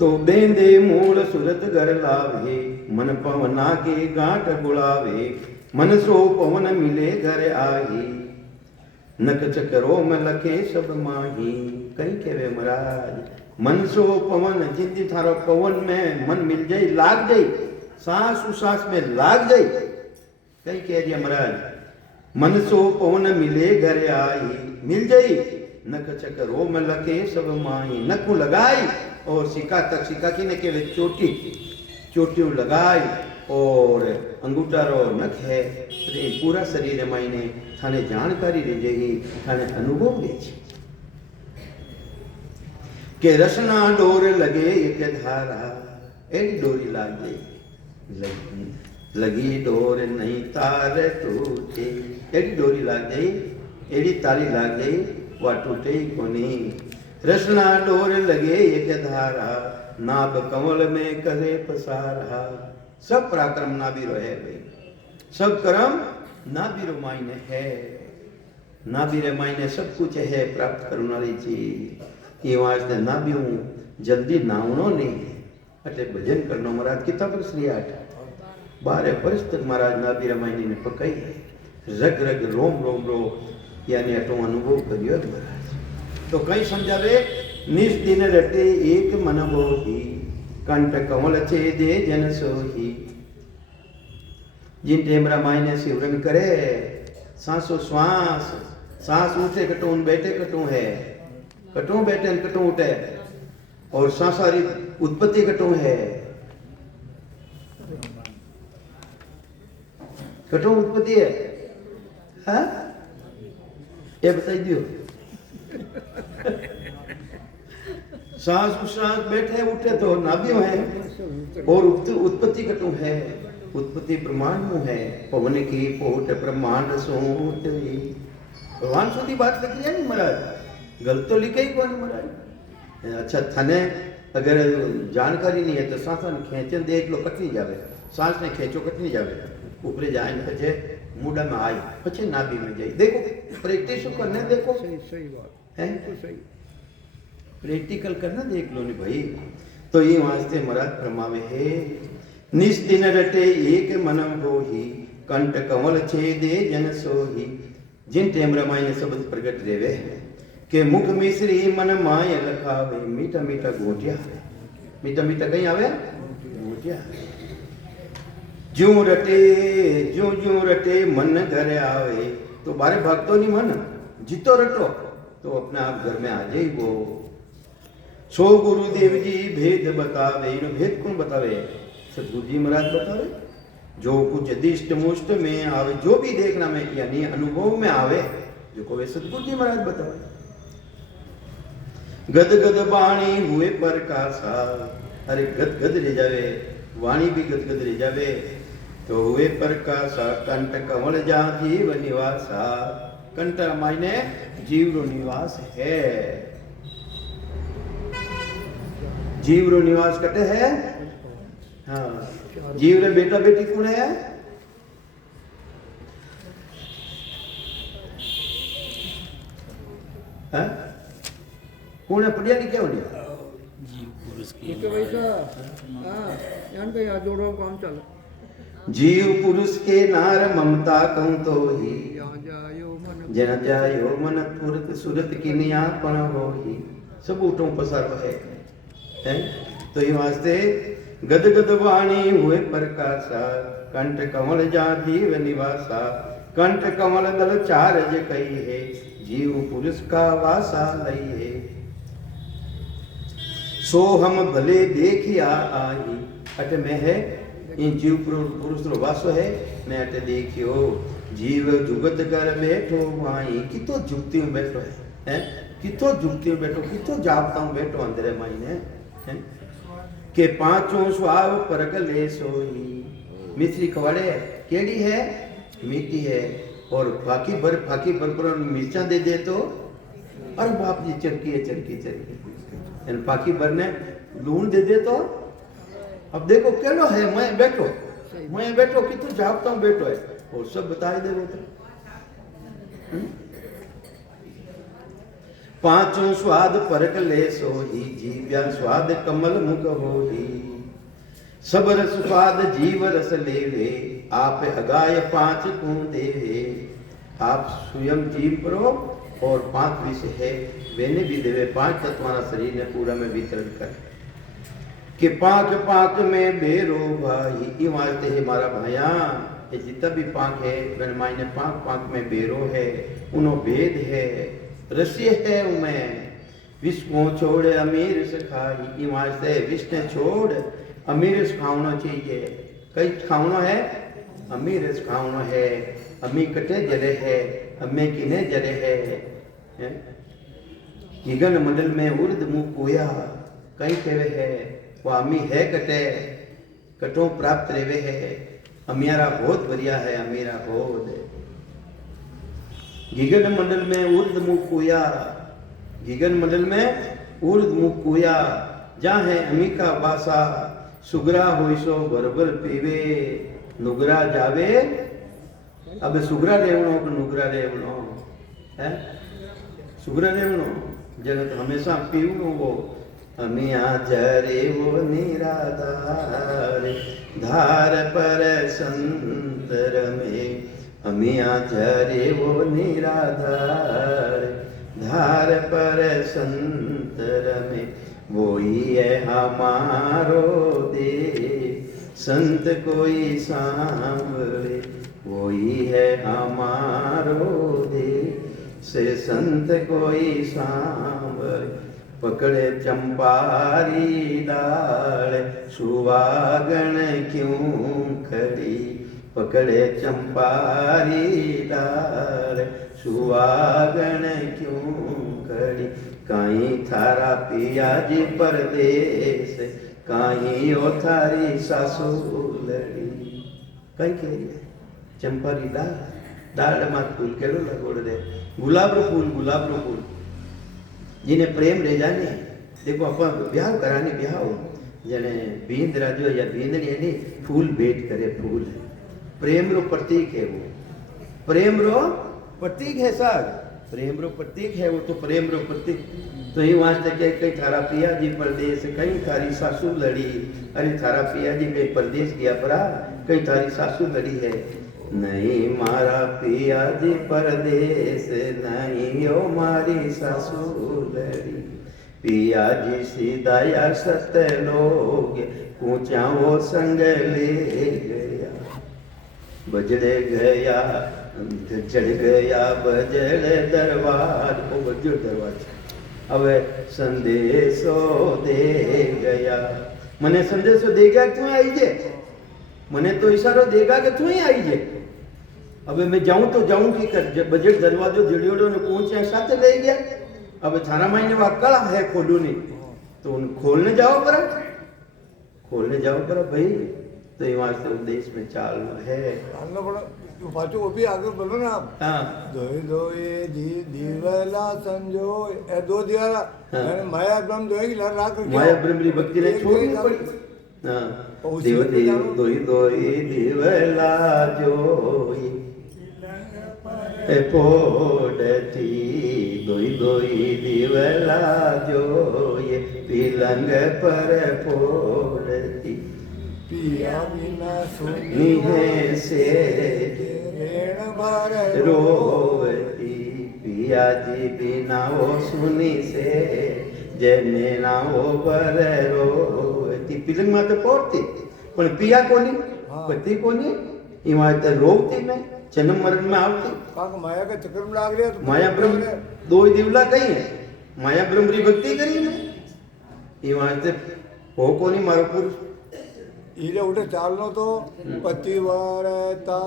तो बेंदे मूल सुरत घर लावे, मन पवना के गांठ गुलावे, मन सो पवन मिले घर आही, नक चकरो में लखे सब माही। कहीं केवे महाराज मन सो पवन, जिंदी थारो पवन में मन मिल जाए, लाग जाए, सांस उसास में लाग जाए। कहीं कह दिया महाराज मन सो पवन मिले घर आई, मिल जाई, नक चकरो में लखे सब माही। नक को लगाई और सिक्का तक, सिक्का की ने केवल चोटी, चोटी लगाई और अंगूठा रो नख है पूरा शरीर मायने थाने जानकारी ले जाई, थाने अनुभव ले छे के रसना डोर लगे एक धारा, एडी डोरी लाग गई, लगी डोर नहीं तार टूटे। एडी डोरी लाग गई, एडी ताली लाग गई, वह टूटे कोनी। रसना डोर लगे एक धारा, नाभ कमल में करे पसारा। सब पराक्रम नाभीरो है भाई, सब कर्म नाभीरो मायने है, नाभीरे मायने सब कुछ है प्राप्त करने वाली चीज। ये वास्ते नाभीऊ जल्दी नावनो नहीं अटे भजन करनो। महाराज कितना वर्ष लिया 12 वर्ष तक महाराज नाभी रामायणी ने पकाई है, रग रग रोम रोम रो यानी अटो अनुभव करियो महाराज। तो कई समझावे निज दिन रटे एक मन बोही, कंठ कमल छेदे जन सोही। जिन टेम रामायण शिवरन करे सांसो श्वास, सांस उठे कटून बैठे कटू है, कटू बैठे कटू उठे और सांसारी उत्पत्ति कटू है, कटू उत्पत्ति है। हाँ ये बताई दियो। सांस उश्वास बैठे उठे तो नाभियों है और उत्पत्ति कटू है, उत्पत्ति ब्रह्मांड में है। पवन की पोट ब्रह्मांड सोट, भगवान सुधी बात लिखी है नहीं महाराज, गलत तो लिखे ही कौन महाराज। अच्छा थाने अगर जानकारी नहीं है तो सांस खेचन देख लो कटनी जावे, सांस ने खेचो कटनी जावे, ऊपरे जाए ने पछे मुंडा में आई पछे नाभि में जाई। देखो प्रैक्टिस करने देखो, सही बात है तो सही, प्रैक्टिकल करना देख लो नहीं भाई। तो ये वास्ते महाराज फरमावे है निस दिन रटे एक मनम होही, कंठ कमल छेदे जन सोही। जिन टेम रामायण शब्द प्रकट रेवे के मुख मिश्री मन माय लखावे। मीठा मीठा गोटिया, मीठा मीठा कहीं आवे गोटिया। ज्यों रटे ज्यों ज्यों रटे मन घर आवे। तो बारे भागतो नहीं मन, जितो रटो तो अपने आप घर में आ जाए वो। सो गुरुदेव जी भेद बतावे। इनो भेद कौन बतावे? सतगुरु जी महाराज बतावे। जो कुछ दिष्ट मुष्ट में आवे, जो भी देखना में यानी अनुभव में आवे, जो को वे सतगुरु जी महाराज बतावे। गद गद वाणी हुए प्रकाशा। अरे गद गद रह जावे, वाणी भी गद गद रह जावे तो हुए प्रकाशा। कंठ कमल जा जीव निवासा। कंठ मायने जीव रो निवास है। जीव रो निवास कटे है। हाँ, जीव रे बेटा बेटी कौन है? कौन है? पढ़िया नहीं क्या बढ़िया? जीव पुरुष ये के तो वैसा हाँ यान पे यहाँ जोड़ो काम चल। जीव पुरुष के नार ममता कहूं तो ही। यहाँ जायो मन जन जायो मन तुरत सुरत की नियापन हो ही। सब उठों पसारो है। तो ये वास्ते गद गद वाणी हुए प्रकाशा। कंठ कमल जा जीव निवासा, कंठ कमल दल चार जे कही है, जीव पुरुष का वासा लई है। सो हम भले देखिया आई, अट में है इन जीव पुरुष रो वासो है, मैं अट देखियो जीव जुगत कर बैठो माई। कितो जुगती हूँ बैठो है, कितो जुगती हूँ बैठो, कितो जापता हूँ बैठो अंदर माई ने के पांचों स्वाव परक ले सोई। मिश्री कवाड़े केड़ी है, मीठी है, और फाकी भर पर मिर्चा दे दे तो अरे बाप जी चरकी है, चरकी चरकी, फाकी भर ने लूण दे दे तो अब देखो केलो है, मैं बैठो कि तू जापता हूँ बैठो है, और सब बताए दे वो तो। पांचों स्वाद परक ले सोही, जीव्या स्वाद कमल मुख होही। सब रस स्वाद जीव रस लेवे, आप अगाय पांच को देवे। आप स्वयं जीव करो और पांच विषय है वेने भी देवे, पांच तत्वाना शरीर ने पूरा में वितरण कर कि पांच पांच में बेरो भाई। ये मारते है मारा भाया, ये जितना भी पांच है मैंने मायने पांच पांच में बेरो है, उनो भेद है, रस्य है उनमें। विष को छोड़े अमीर से खाई, ये मारते विष ने छोड़ अमीर से खाना चाहिए। कई खाना है अमीर से खाना है, अमी कटे जरे है, अम्मे किने जरे है। हिगन मंडल में उर्द मुख कोया, कई कहवे है वो अमी है कटे, कटो प्राप्त रेवे है। अमियारा बहुत बढ़िया है, अमीरा बहुत। गिगन मंडल में उर्द मुख कोया, गिगन मंडल में उर्द मुख कोया, जहाँ है अमी का बासा। सुगरा होइसो बरबर पीवे, नुगरा जावे। अब सुगरा रेवणो को नुगरा रेवणो है, सुगरा रेवणो जगत हमेशा पीवणो वो। अमिया जरे वो निराधार, धार पर संतर में। अमिया जरे वो निराधार, धार पर संतर में। वो ही है हमारो दे, संत कोई सांवरे। वो ही है हमारो दे, से संत कोई सांवरे। पकड़े चंपारी डाल, सुवागण क्यों खड़ी। पकड़े चंपारी डाल, सुवागण क्यों खड़ी। काई थारा पिया जी परदेश, काई ओ थारी सासू लड़ी। कई कह रही है चंपारी डाल, डाल मात फूल केड़ो लगोड़ दे, गुलाब रो फूल जिने प्रेम ले जाने। देखो अपन ब्याह कराने ब्याह हो जने बींद राजो या बींदनी है फूल भेंट करे, फूल प्रेम रो प्रतीक है, वो प्रेम रो प्रतीक है साग, प्रेम रो प्रतीक है वो तो प्रेम रो प्रतीक। तो ही वहां तक कई थारा पिया जी परदेश, कई थारी सासू लड़ी। अरे थारा पिया जी कई परदेश गया परा, कई थारी सासू लड़ी है। नहीं मारा पिया जी परदेश, नहीं यो मारी सासू लड़ी। पिया जी सीधा या सत लोग, ऊंचा वो संग ले गया। बजड़े गया चढ़ गया बजड़े दरबार, वो बजड़ दरबार। अब संदेशो दे गया, मने संदेशो दे गया तू आई जे, मने तो इशारो देगा कि तू ही आई जे। अब मैं जाऊं तो जाऊं की कर, बजट दरवाजो जड़ियोड़ो ने पहुंचे साथ ले गया। अब थारा माई ने वाकला है खोलू नहीं, तो उन खोलने जाओ पर भाई। तो ये वास्ते उद्देश्य में चाल है चालना पड़ा तो पाछो वो भी आगे बोलो ना आप। हाँ दोई दोई दीवला संजो ए दो दियारा मैंने माया ब्रह्म दोई लड़ राख रखी माया ब्रह्म की भक्ति ने छोड़नी पड़ी। हाँ देव देव दोई दोई दीवला जोई पोड़ती, दोई दोई दीवला जोई पीलंग पर पोड़ती। पिया बिना सुनी है से रेण भर रोवती। पिया जी बिना वो सुनी से जने ना वो पर रोवती। पीलंग में तो पोड़ती पण पिया कोनी। हाँ पति को नहीं इमारत रोकती मैं जन्म मरण में आवती काक माया के चक्कर में लाग लिया तो माया ब्रह्म दो ही दिवला कही है माया ब्रह्म री भक्ति करी मैं इमारत हो को नहीं मारो पुरुष ईले उठे चालनो तो पतिव्रता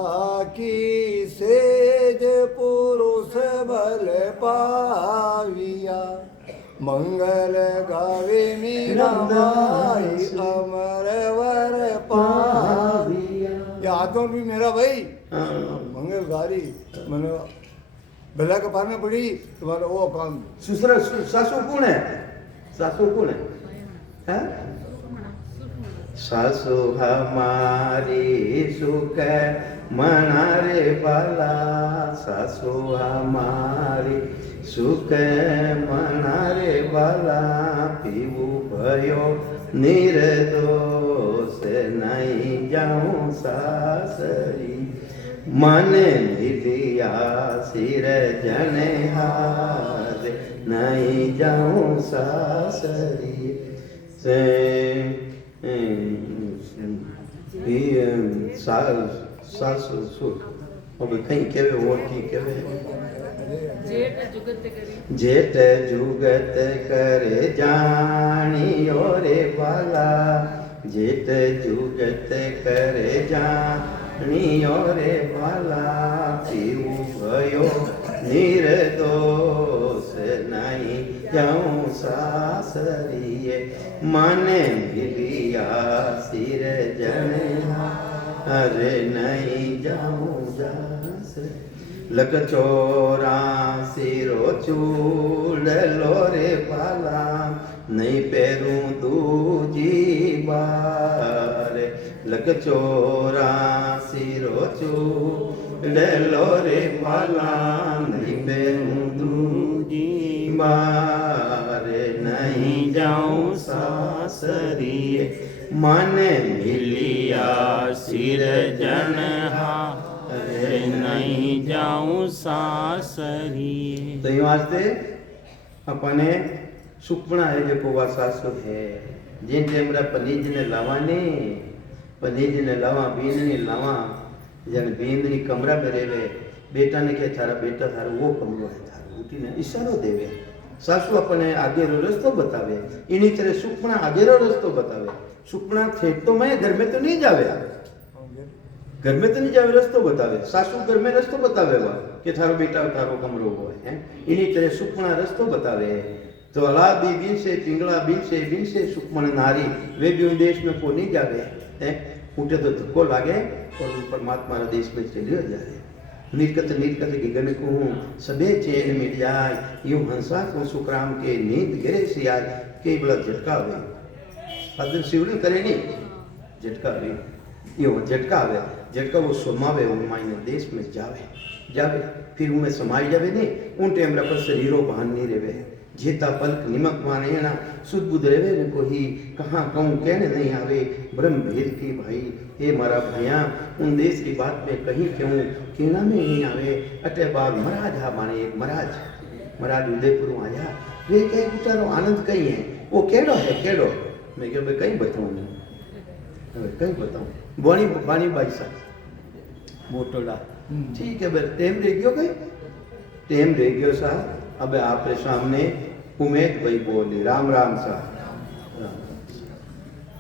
की सेज पुरुष बल पाविया मंगल गावे मीरा भाई अमर वर पाविया ये आत्मा भी मेरा भाई मंगल गारी मैंने बेला के पार में पड़ी तुम्हारा वो काम ससुर सासू कौन है सासू कौन है हाँ? सासू हमारी सुख मना रे बाला सासू हमारी सुख मना रे बाला पीवू भयो निर्दोष नहीं जाऊं सासरी मन मिलिया सिर जने हार नहीं जाऊं सासरी से सासु सुख अब कहीं केवे और की केवे जेठ जुगत करे जानियो रे बाला जेठ जुगत करे जानियो रे बाला पीऊ भयो निर्दोष नहीं जाऊं सासरिए माने मिलिया सिर जने अरे नहीं जाऊं जास लग चोरा सिरो चूल लो रे पाला नहीं पैरूं दूजी बार लग चोरा सिरो चूल लो रे पाला नहीं पैरूं दूजी बार नहीं जाऊं सासरिए माने मिलिया सिर जनहा अरे नहीं जाऊं सासरी तो ये वास्ते अपने सुपना है जो वा सासु है जिन टेमरा पनीज ने लावाने पनीज ने लावा बींदनी लावा जन बींदनी कमरा में रेवे बेटा ने कहे थारा बेटा थारा वो कमरो है थारा उठी ने इशारो देवे सासु अपने आगे रो रस्तो बतावे इन्हीं तरह सुपना आगे रो रस्तो बतावे सुपना थे तो मैं घर में तो नहीं जावे घर में तो नहीं जावे रस्तो बतावे सासू घर में रस्तो बतावे वा कि थारो बेटा थारो कमरो हो है इन्हीं तरह सुपना रस्तो बतावे तो अला भी बिन से पिंगला बिन से सुपमन नारी वे भी उन देश में को नहीं जावे है उठे तो धक्को लागे और परमात्मा रा देश में चलियो जाए नीलकत गगन को सबे चैन मिल जाए यूं हंसा को सुखराम के नींद गिरे से यार के बड़ा झटका हुए अदर शिवली करे नहीं झटका हुई यो झटका आवे झटका वो सुमावे उन मायने देश में जावे फिर उनमें समाई जावे नहीं उन टाइम पर शरीरों बहान नहीं रेवे जेता पलक निमक माने ना सुध बुध रेवे ने को ही कहाँ कहूँ कहने नहीं आवे ब्रह्म भेद की भाई हे मारा भैया उन देश की बात में कहीं क्यों कहना में नहीं आवे अटे बाग महाराज हा माने एक महाराज उदयपुर आया वे कहे बेचारो आनंद कहीं है वो केड़ो है केड़ो मैं क्या कहीं बताऊँ कहीं बताऊँ बानी बाई साहब मोटोड़ा ठीक है बस टेम रह गयो कहीं टेम रह गयो साहब अब आपके सामने उमेद भाई बोले राम राम साहब